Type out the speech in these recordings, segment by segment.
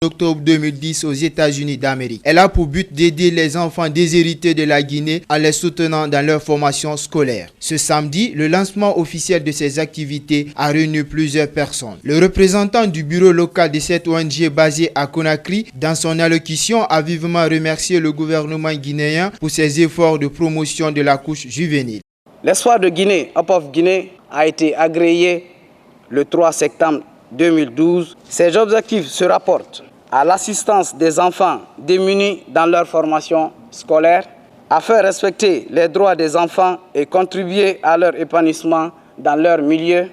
Octobre 2010 aux États-Unis d'Amérique. Elle a pour but d'aider les enfants déshérités de la Guinée en les soutenant dans leur formation scolaire. Ce samedi, le lancement officiel de ces activités a réuni plusieurs personnes. Le représentant du bureau local de cette ONG basée à Conakry, dans son allocution, a vivement remercié le gouvernement guinéen pour ses efforts de promotion de la couche juvénile. L'espoir de Guinée, Hope of Guinée, a été agréé le 3 septembre 2012. Ces objectifs se rapportent à l'assistance des enfants démunis dans leur formation scolaire, à faire respecter les droits des enfants et contribuer à leur épanouissement dans leur milieu,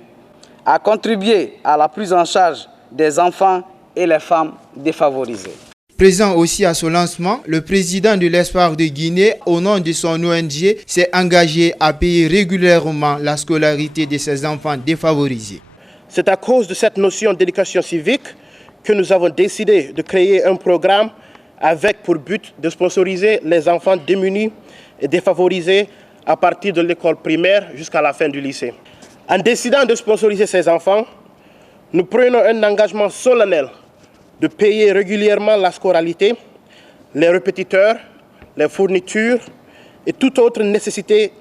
à contribuer à la prise en charge des enfants et les femmes défavorisées. Présent aussi à ce lancement, le président de l'Espoir de Guinée, au nom de son ONG, s'est engagé à payer régulièrement la scolarité de ses enfants défavorisés. C'est à cause de cette notion d'éducation civique que nous avons décidé de créer un programme avec pour but de sponsoriser les enfants démunis et défavorisés à partir de l'école primaire jusqu'à la fin du lycée. En décidant de sponsoriser ces enfants, nous prenons un engagement solennel de payer régulièrement la scolarité, les répétiteurs, les fournitures et toute autre nécessité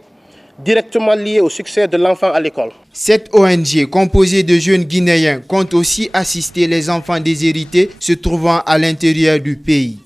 directement liée au succès de l'enfant à l'école. Cette ONG, composée de jeunes Guinéens, compte aussi assister les enfants déshérités se trouvant à l'intérieur du pays.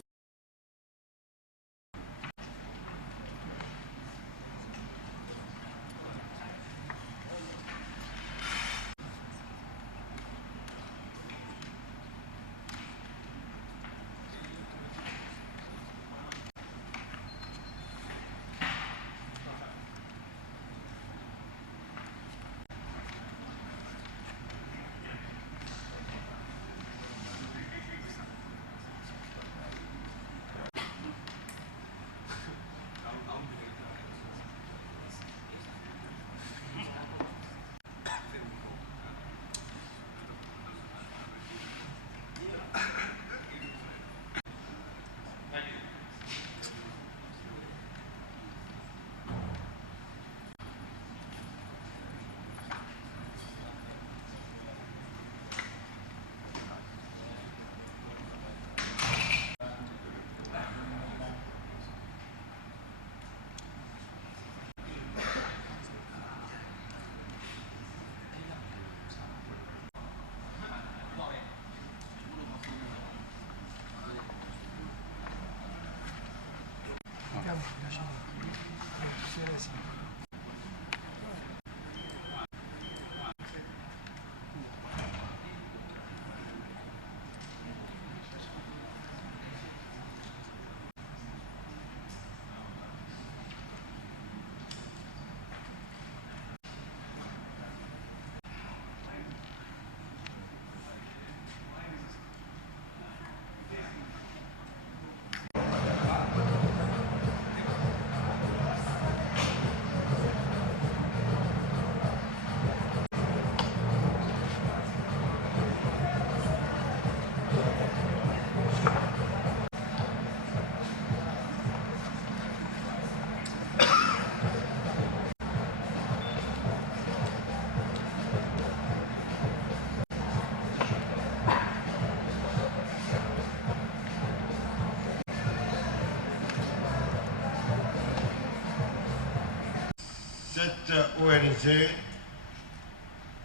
Cette ONG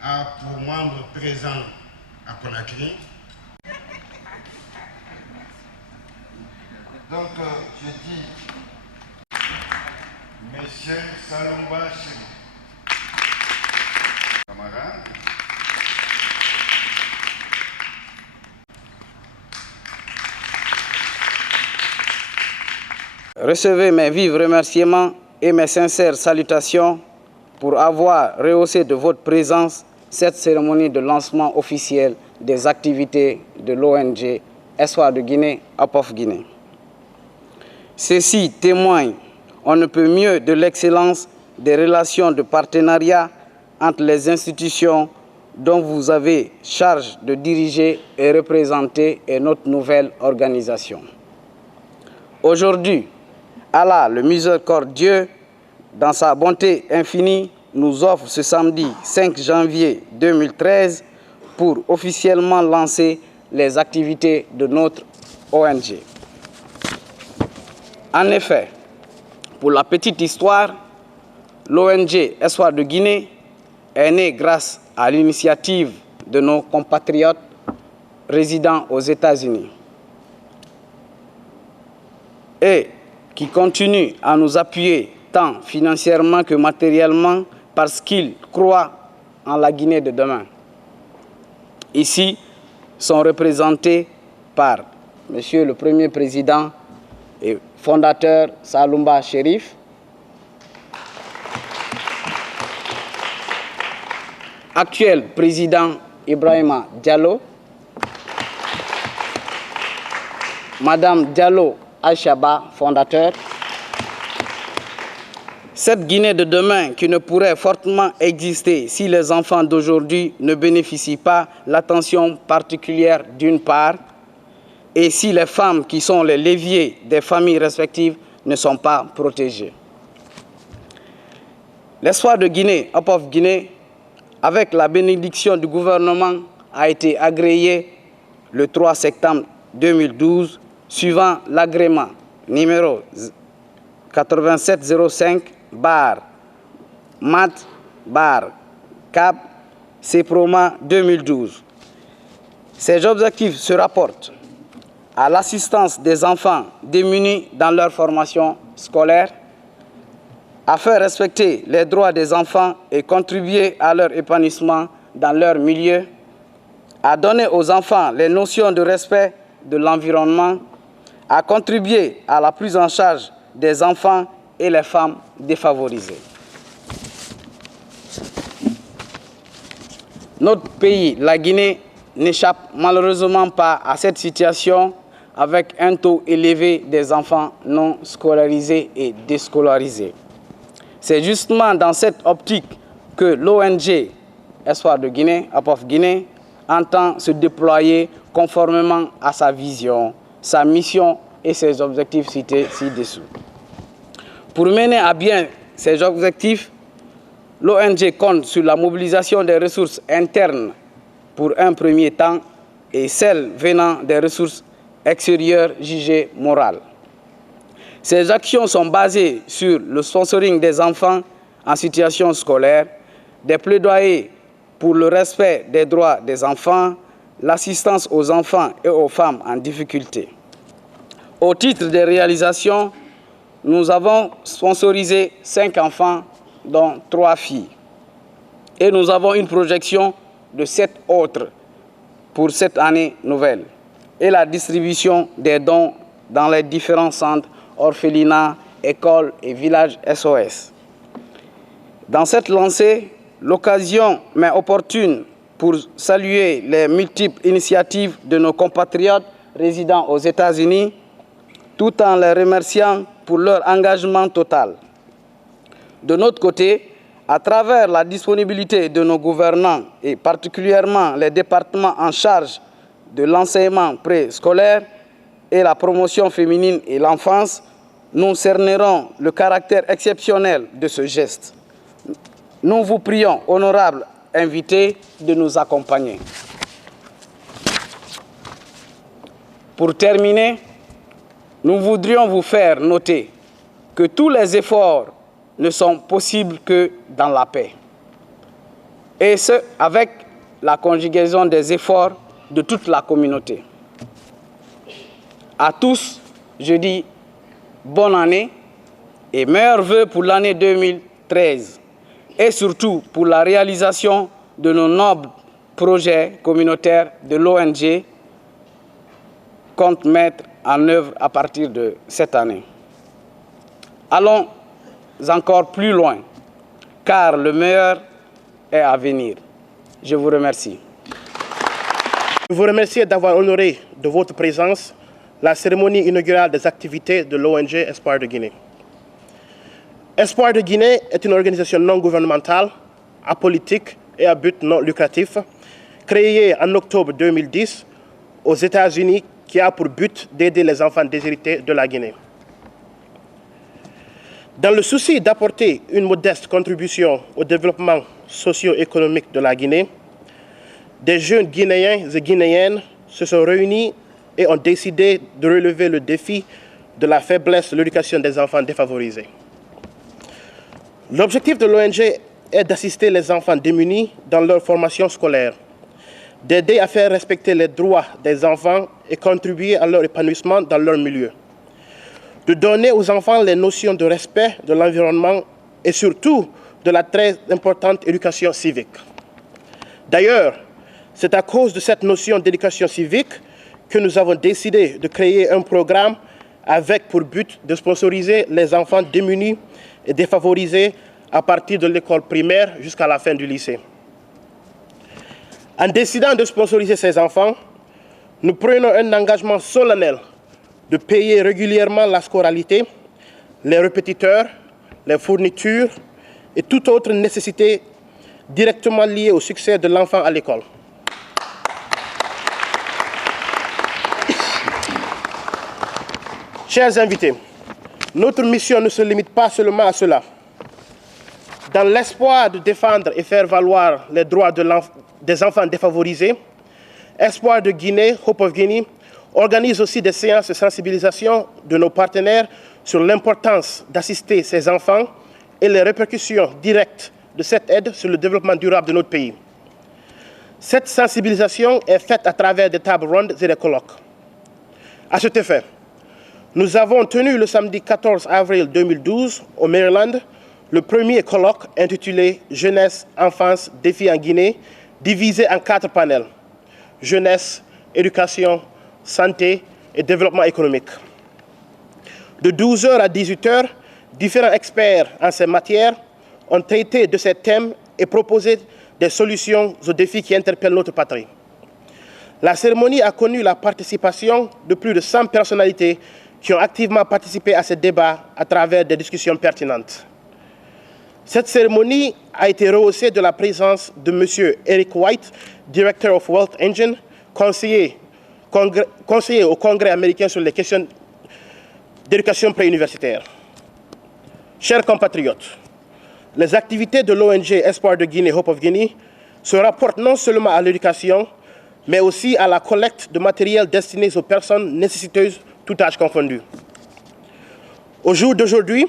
a pour membres présents à Conakry. Donc, je dis, Monsieur Salomba Chiri, camarades, recevez mes vifs remerciements et mes sincères salutations pour avoir rehaussé de votre présence cette cérémonie de lancement officiel des activités de l'ONG Espoir de Guinée, Hope of Guinée. Ceci témoigne, on ne peut mieux, de l'excellence des relations de partenariat entre les institutions dont vous avez charge de diriger et représenter et notre nouvelle organisation. Aujourd'hui, Allah, le miséricordieux, dans sa bonté infinie, nous offre ce samedi 5 janvier 2013 pour officiellement lancer les activités de notre ONG. En effet, pour la petite histoire, l'ONG Espoir de Guinée est née grâce à l'initiative de nos compatriotes résidant aux États-Unis et qui continuent à nous appuyer tant financièrement que matériellement parce qu'ils croient en la Guinée de demain. Ici sont représentés par Monsieur le Premier Président et fondateur Salumba Chérif, actuel président Ibrahima Diallo, Madame Diallo Al-Shaba, fondateur. Cette Guinée de demain qui ne pourrait fortement exister si les enfants d'aujourd'hui ne bénéficient pas l'attention particulière d'une part et si les femmes qui sont les leviers des familles respectives ne sont pas protégées. L'Espoir de Guinée, Hope of Guinée, avec la bénédiction du gouvernement, a été agréé le 3 septembre 2012 suivant l'agrément numéro 8705/MAT/CAB CEPROMA 2012. Ces objectifs se rapportent à l'assistance des enfants démunis dans leur formation scolaire, à faire respecter les droits des enfants et contribuer à leur épanouissement dans leur milieu, à donner aux enfants les notions de respect de l'environnement, à contribuer à la prise en charge des enfants et les femmes défavorisées. Notre pays, la Guinée, n'échappe malheureusement pas à cette situation avec un taux élevé des enfants non scolarisés et déscolarisés. C'est justement dans cette optique que l'ONG Espoir de Guinée, Hope of Guinée, entend se déployer conformément à sa vision, sa mission et ses objectifs cités ci-dessous. Pour mener à bien ces objectifs, l'ONG compte sur la mobilisation des ressources internes pour un premier temps et celles venant des ressources extérieures jugées morales. Ces actions sont basées sur le sponsoring des enfants en situation scolaire, des plaidoyers pour le respect des droits des enfants, l'assistance aux enfants et aux femmes en difficulté. Au titre des réalisations, nous avons sponsorisé 5 enfants, dont 3 filles. Et nous avons une projection de 7 autres pour cette année nouvelle. Et la distribution des dons dans les différents centres, orphelinats, écoles et villages SOS. Dans cette lancée, l'occasion m'est opportune pour saluer les multiples initiatives de nos compatriotes résidant aux États-Unis, tout en les remerciant pour leur engagement total. De notre côté, à travers la disponibilité de nos gouvernants et particulièrement les départements en charge de l'enseignement préscolaire et la promotion féminine et l'enfance, nous cernerons le caractère exceptionnel de ce geste. Nous vous prions, honorables invités, de nous accompagner. Pour terminer, nous voudrions vous faire noter que tous les efforts ne sont possibles que dans la paix. Et ce, avec la conjugaison des efforts de toute la communauté. À tous, je dis bonne année et meilleurs vœux pour l'année 2013 et surtout pour la réalisation de nos nobles projets communautaires de l'ONG compte mettre en œuvre à partir de cette année. Allons encore plus loin, car le meilleur est à venir. Je vous remercie. Je vous remercie d'avoir honoré de votre présence la cérémonie inaugurale des activités de l'ONG Espoir de Guinée. Espoir de Guinée est une organisation non gouvernementale, apolitique et à but non lucratif, créée en octobre 2010 aux États-Unis, qui a pour but d'aider les enfants déshérités de la Guinée. Dans le souci d'apporter une modeste contribution au développement socio-économique de la Guinée, des jeunes Guinéens et Guinéennes se sont réunis et ont décidé de relever le défi de la faiblesse de l'éducation des enfants défavorisés. L'objectif de l'ONG est d'assister les enfants démunis dans leur formation scolaire, d'aider à faire respecter les droits des enfants et contribuer à leur épanouissement dans leur milieu, de donner aux enfants les notions de respect de l'environnement et surtout de la très importante éducation civique. D'ailleurs, c'est à cause de cette notion d'éducation civique que nous avons décidé de créer un programme avec pour but de sponsoriser les enfants démunis et défavorisés à partir de l'école primaire jusqu'à la fin du lycée. En décidant de sponsoriser ces enfants, nous prenons un engagement solennel de payer régulièrement la scolarité, les répétiteurs, les fournitures et toute autre nécessité directement liée au succès de l'enfant à l'école. Chers invités, notre mission ne se limite pas seulement à cela. Dans l'espoir de défendre et faire valoir les droits des enfants défavorisés, Espoir de Guinée, Hope of Guinea, organise aussi des séances de sensibilisation de nos partenaires sur l'importance d'assister ces enfants et les répercussions directes de cette aide sur le développement durable de notre pays. Cette sensibilisation est faite à travers des tables rondes et des colloques. À cet effet, nous avons tenu le samedi 14 avril 2012 au Maryland le premier colloque intitulé « Jeunesse, enfance, défis en Guinée », divisé en 4 panels « Jeunesse, éducation, santé et développement économique ». De 12 h à 18 h, différents experts en ces matières ont traité de ces thèmes et proposé des solutions aux défis qui interpellent notre patrie. La cérémonie a connu la participation de plus de 100 personnalités qui ont activement participé à ces débats à travers des discussions pertinentes. Cette cérémonie a été rehaussée de la présence de M. Eric White, Director of Wealth Engine, conseiller au Congrès américain sur les questions d'éducation préuniversitaire. Chers compatriotes, les activités de l'ONG Espoir de Guinée, Hope of Guinea, se rapportent non seulement à l'éducation, mais aussi à la collecte de matériel destiné aux personnes nécessiteuses, tout âge confondu. Au jour d'aujourd'hui,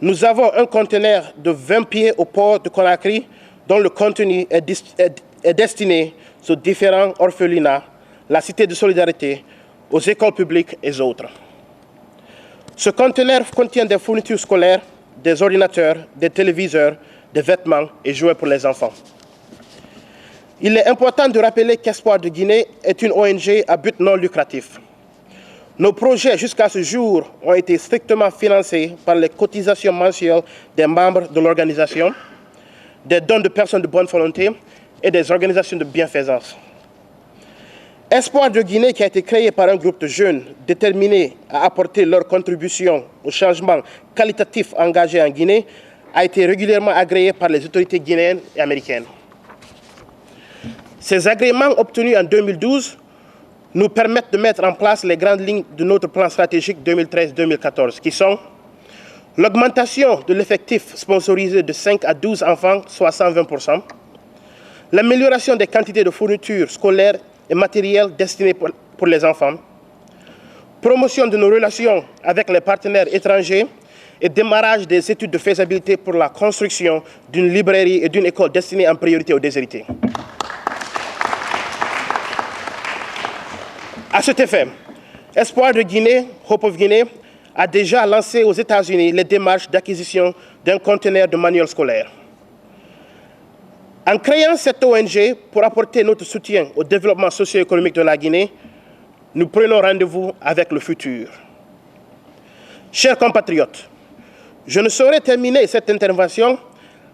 nous avons un conteneur de 20 pieds au port de Conakry dont le contenu est destiné aux différents orphelinats, la Cité de Solidarité, aux écoles publiques et autres. Ce conteneur contient des fournitures scolaires, des ordinateurs, des téléviseurs, des vêtements et jouets pour les enfants. Il est important de rappeler qu'Espoir de Guinée est une ONG à but non lucratif. Nos projets jusqu'à ce jour ont été strictement financés par les cotisations mensuelles des membres de l'organisation, des dons de personnes de bonne volonté et des organisations de bienfaisance. Espoir de Guinée, qui a été créé par un groupe de jeunes déterminés à apporter leur contribution au changement qualitatif engagé en Guinée, a été régulièrement agréé par les autorités guinéennes et américaines. Ces agréments obtenus en 2012 nous permettent de mettre en place les grandes lignes de notre plan stratégique 2013-2014, qui sont l'augmentation de l'effectif sponsorisé de 5 à 12 enfants, soit 120%, l'amélioration des quantités de fournitures scolaires et matériels destinés pour les enfants, promotion de nos relations avec les partenaires étrangers et démarrage des études de faisabilité pour la construction d'une librairie et d'une école destinée en priorité aux déshérités. À cet effet, Espoir de Guinée, Hope of Guinea, a déjà lancé aux États-Unis les démarches d'acquisition d'un conteneur de manuels scolaires. En créant cette ONG pour apporter notre soutien au développement socio-économique de la Guinée, nous prenons rendez-vous avec le futur. Chers compatriotes, je ne saurais terminer cette intervention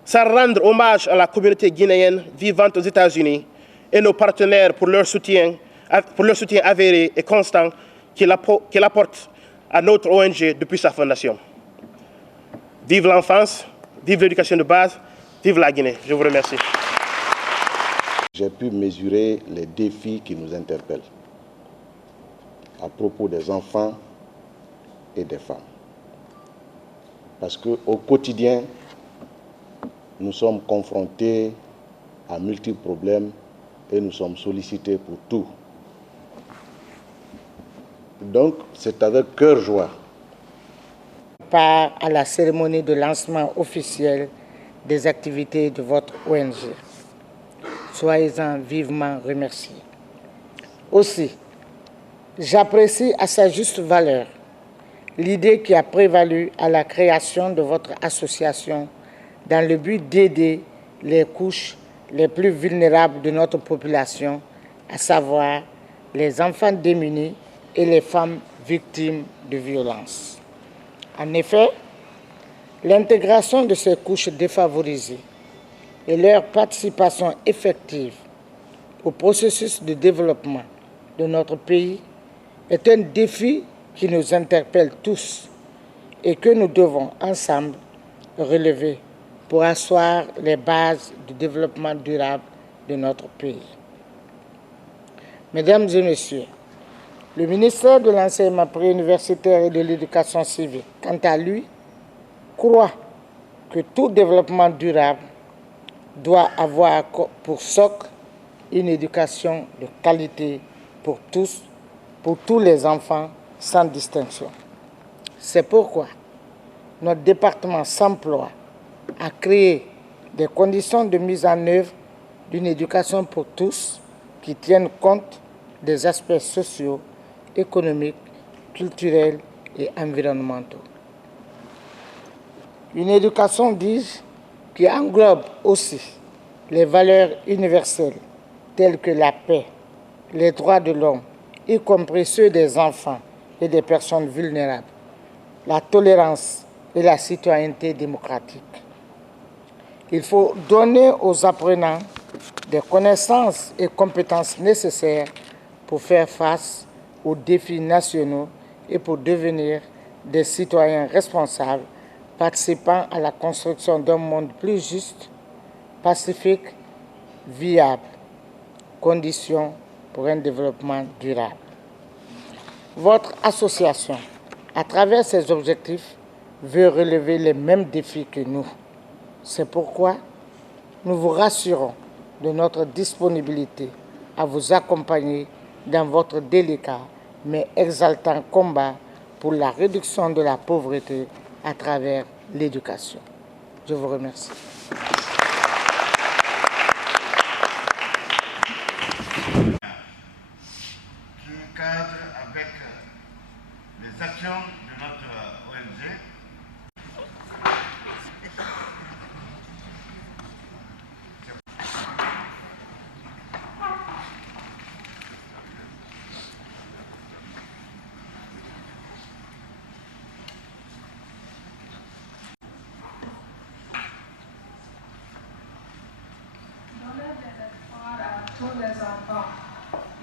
sans rendre hommage à la communauté guinéenne vivant aux États-Unis et nos partenaires pour leur soutien avéré et constant qu'il apporte à notre ONG depuis sa fondation. Vive l'enfance, vive l'éducation de base, vive la Guinée. Je vous remercie. J'ai pu mesurer les défis qui nous interpellent à propos des enfants et des femmes. Parce qu'au quotidien, nous sommes confrontés à multiples problèmes et nous sommes sollicités pour tout. Donc, c'est avec cœur joie. Part à la cérémonie de lancement officiel des activités de votre ONG. Soyez-en vivement remerciés. Aussi, j'apprécie à sa juste valeur l'idée qui a prévalu à la création de votre association dans le but d'aider les couches les plus vulnérables de notre population, à savoir les enfants démunis et les femmes victimes de violences. En effet, l'intégration de ces couches défavorisées et leur participation effective au processus de développement de notre pays est un défi qui nous interpelle tous et que nous devons ensemble relever pour asseoir les bases du développement durable de notre pays. Mesdames et messieurs, le ministère de l'Enseignement préuniversitaire et de l'Éducation civique, quant à lui, croit que tout développement durable doit avoir pour socle une éducation de qualité pour tous les enfants sans distinction. C'est pourquoi notre département s'emploie à créer des conditions de mise en œuvre d'une éducation pour tous qui tiennent compte des aspects sociaux, économiques, culturels et environnementaux. Une éducation, dis-je, qui englobe aussi les valeurs universelles telles que la paix, les droits de l'homme, y compris ceux des enfants et des personnes vulnérables, la tolérance et la citoyenneté démocratique. Il faut donner aux apprenants des connaissances et compétences nécessaires pour faire face aux défis nationaux et pour devenir des citoyens responsables, participant à la construction d'un monde plus juste, pacifique, viable, conditions pour un développement durable. Votre association, à travers ses objectifs, veut relever les mêmes défis que nous. C'est pourquoi nous vous rassurons de notre disponibilité à vous accompagner dans votre délicat mais exaltant combat pour la réduction de la pauvreté à travers l'éducation. Je vous remercie. Qui cadre avec les actions de notre ONG.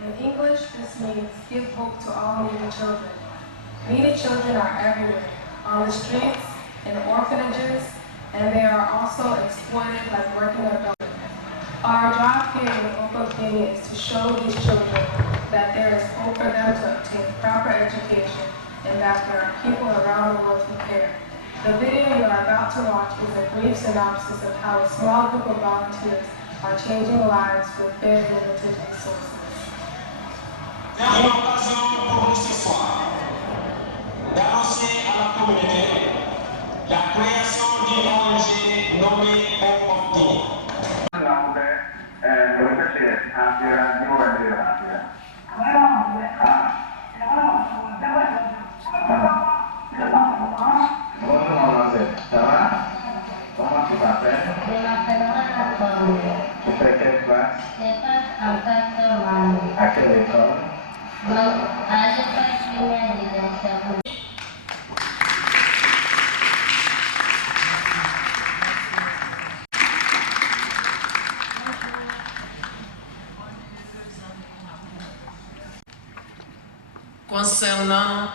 In English, this means give hope to all needy children. Needy children are everywhere, on the streets, in orphanages, and they are also exploited like working adults. Our job here in Okokeni is to show these children that there is hope for them to obtain proper education and that there are people around the world who care. The video you are about to watch is a brief synopsis of how a small group of volunteers are changing lives with very limited resources. C'est l'occasion pour nous ce soir d'annoncer à la communauté la création d'une ONG nommée Hope of Guinea. Ça va? Comment tu t'appelles? Je m'appelle Anna. Tu fais quelle classe? Je passe en 4e. À quelle école? À l'école primaire de l'Internet. Concernant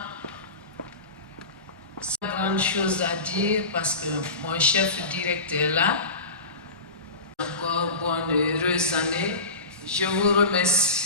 grande chose à dire parce que mon chef directeur est là. Encore bonne et heureuse année. Je vous remercie.